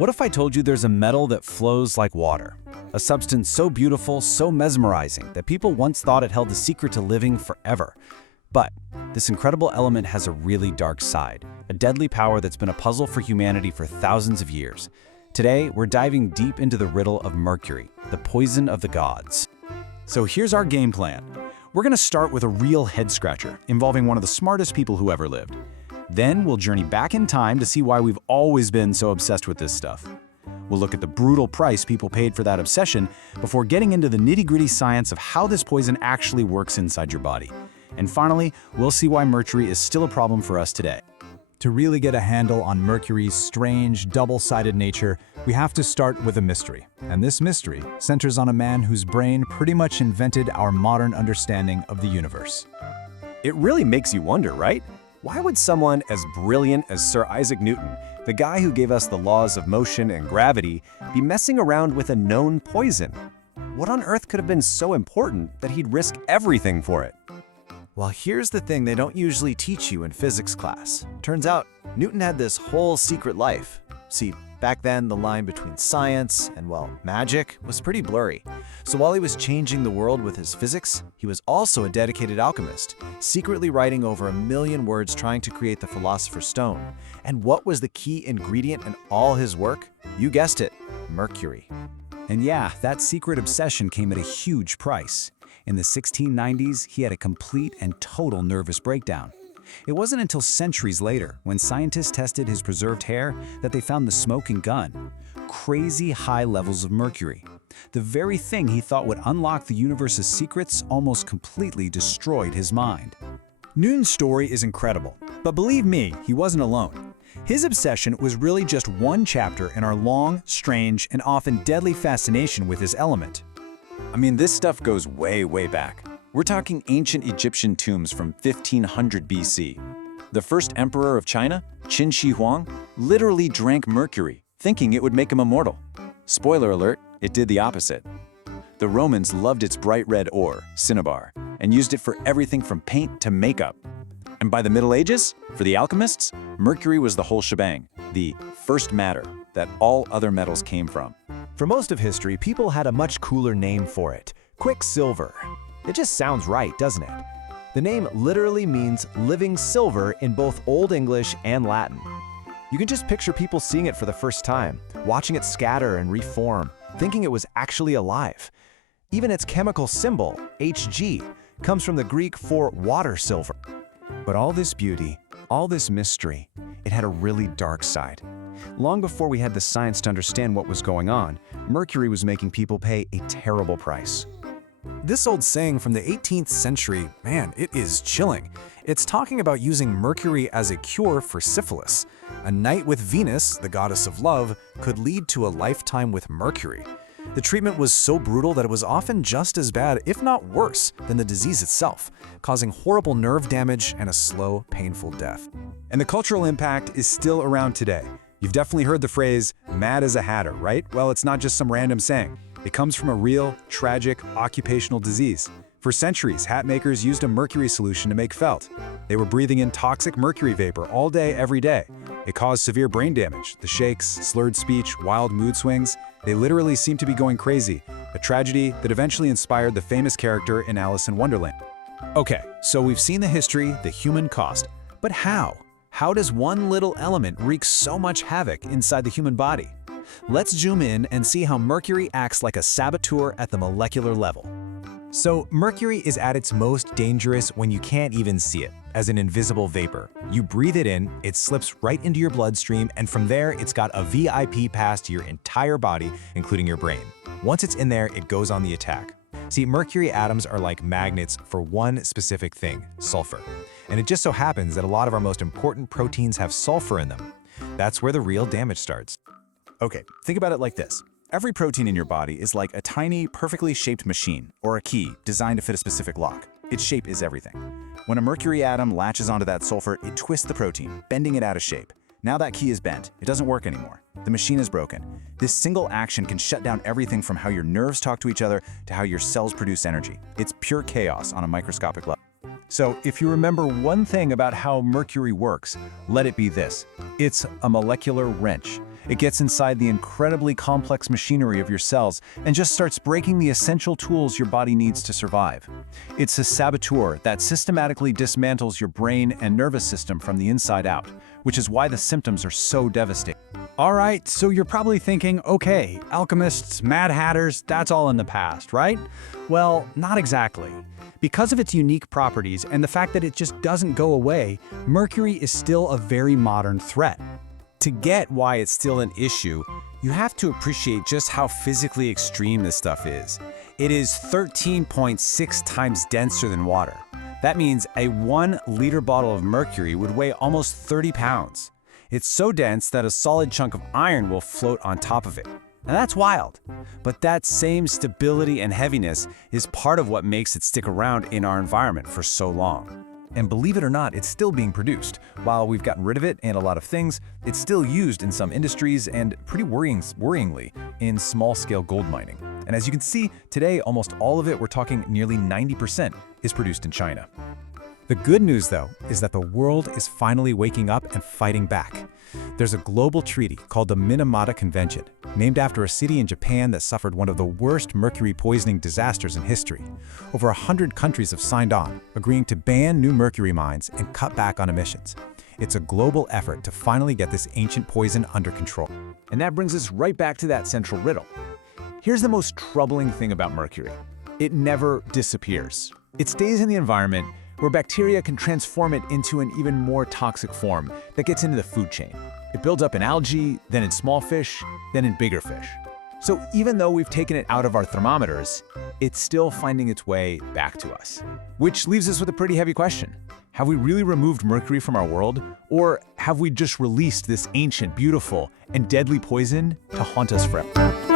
What if I told you there's a metal that flows like water? A substance so beautiful, so mesmerizing, that people once thought it held the secret to living forever. But this incredible element has a really dark side, a deadly power that's been a puzzle for humanity for thousands of years. Today, we're diving deep into the riddle of mercury, the poison of the gods. So here's our game plan. We're going to start with a real head-scratcher, involving one of the smartest people who ever lived. Then we'll journey back in time to see why we've always been so obsessed with this stuff. We'll look at the brutal price people paid for that obsession before getting into the nitty-gritty science of how this poison actually works inside your body. And finally, we'll see why mercury is still a problem for us today. To really get a handle on mercury's strange, double-sided nature, we have to start with a mystery. And this mystery centers on a man whose brain pretty much invented our modern understanding of the universe. It really makes you wonder, right? Why would someone as brilliant as Sir Isaac Newton, the guy who gave us the laws of motion and gravity, be messing around with a known poison? What on earth could have been so important that he'd risk everything for it? Well, here's the thing they don't usually teach you in physics class. Turns out, Newton had this whole secret life. See, back then, the line between science and, well, magic was pretty blurry. So while he was changing the world with his physics, he was also a dedicated alchemist, secretly writing over 1 million words trying to create the Philosopher's Stone. And what was the key ingredient in all his work? You guessed it, mercury. And yeah, that secret obsession came at a huge price. In the 1690s, he had a complete and total nervous breakdown. It wasn't until centuries later, when scientists tested his preserved hair, that they found the smoking gun. Crazy high levels of mercury. The very thing he thought would unlock the universe's secrets almost completely destroyed his mind. Newton's story is incredible, but believe me, he wasn't alone. His obsession was really just one chapter in our long, strange, and often deadly fascination with his element. I mean, this stuff goes way, way back. We're talking ancient Egyptian tombs from 1500 BC. The first emperor of China, Qin Shi Huang, literally drank mercury, thinking it would make him immortal. Spoiler alert, it did the opposite. The Romans loved its bright red ore, cinnabar, and used it for everything from paint to makeup. And by the Middle Ages, for the alchemists, mercury was the whole shebang, the first matter that all other metals came from. For most of history, people had a much cooler name for it, quicksilver. It just sounds right, doesn't it? The name literally means living silver in both Old English and Latin. You can just picture people seeing it for the first time, watching it scatter and reform, thinking it was actually alive. Even its chemical symbol, Hg, comes from the Greek for water silver. But all this beauty, all this mystery, it had a really dark side. Long before we had the science to understand what was going on, mercury was making people pay a terrible price. This old saying from the 18th century, man, it is chilling. It's talking about using mercury as a cure for syphilis. A night with Venus, the goddess of love, could lead to a lifetime with mercury. The treatment was so brutal that it was often just as bad, if not worse, than the disease itself, causing horrible nerve damage and a slow, painful death. And the cultural impact is still around today. You've definitely heard the phrase, mad as a hatter, right? Well, it's not just some random saying. It comes from a real, tragic, occupational disease. For centuries, hat makers used a mercury solution to make felt. They were breathing in toxic mercury vapor all day, every day. It caused severe brain damage, the shakes, slurred speech, wild mood swings. They literally seemed to be going crazy, a tragedy that eventually inspired the famous character in Alice in Wonderland. Okay, so we've seen the history, the human cost, but how? How does one little element wreak so much havoc inside the human body? Let's zoom in and see how mercury acts like a saboteur at the molecular level. So, mercury is at its most dangerous when you can't even see it, as an invisible vapor. You breathe it in, it slips right into your bloodstream, and from there, it's got a VIP pass to your entire body, including your brain. Once it's in there, it goes on the attack. See, mercury atoms are like magnets for one specific thing, sulfur. And it just so happens that a lot of our most important proteins have sulfur in them. That's where the real damage starts. Okay, think about it like this. Every protein in your body is like a tiny, perfectly shaped machine, or a key designed to fit a specific lock. Its shape is everything. When a mercury atom latches onto that sulfur, it twists the protein, bending it out of shape. Now that key is bent. It doesn't work anymore. The machine is broken. This single action can shut down everything from how your nerves talk to each other to how your cells produce energy. It's pure chaos on a microscopic level. So if you remember one thing about how mercury works, let it be this. It's a molecular wrench. It gets inside the incredibly complex machinery of your cells and just starts breaking the essential tools your body needs to survive. It's a saboteur that systematically dismantles your brain and nervous system from the inside out, which is why the symptoms are so devastating. All right, so you're probably thinking, okay, alchemists, mad hatters, that's all in the past, right? Well, not exactly. Because of its unique properties and the fact that it just doesn't go away, mercury is still a very modern threat. To get why it's still an issue, you have to appreciate just how physically extreme this stuff is. It is 13.6 times denser than water. That means a 1-liter bottle of mercury would weigh almost 30 pounds. It's so dense that a solid chunk of iron will float on top of it. And that's wild. But that same stability and heaviness is part of what makes it stick around in our environment for so long. And believe it or not, it's still being produced. While we've gotten rid of it and a lot of things, it's still used in some industries and pretty worryingly in small-scale gold mining. And as you can see, today almost all of it, we're talking nearly 90%, is produced in China. The good news, though, is that the world is finally waking up and fighting back. There's a global treaty called the Minamata Convention, named after a city in Japan that suffered one of the worst mercury poisoning disasters in history. Over 100 countries have signed on, agreeing to ban new mercury mines and cut back on emissions. It's a global effort to finally get this ancient poison under control. And that brings us right back to that central riddle. Here's the most troubling thing about mercury. It never disappears. It stays in the environment where bacteria can transform it into an even more toxic form that gets into the food chain. It builds up in algae, then in small fish, then in bigger fish. So even though we've taken it out of our thermometers, it's still finding its way back to us. Which leaves us with a pretty heavy question. Have we really removed mercury from our world, or have we just released this ancient, beautiful, and deadly poison to haunt us forever?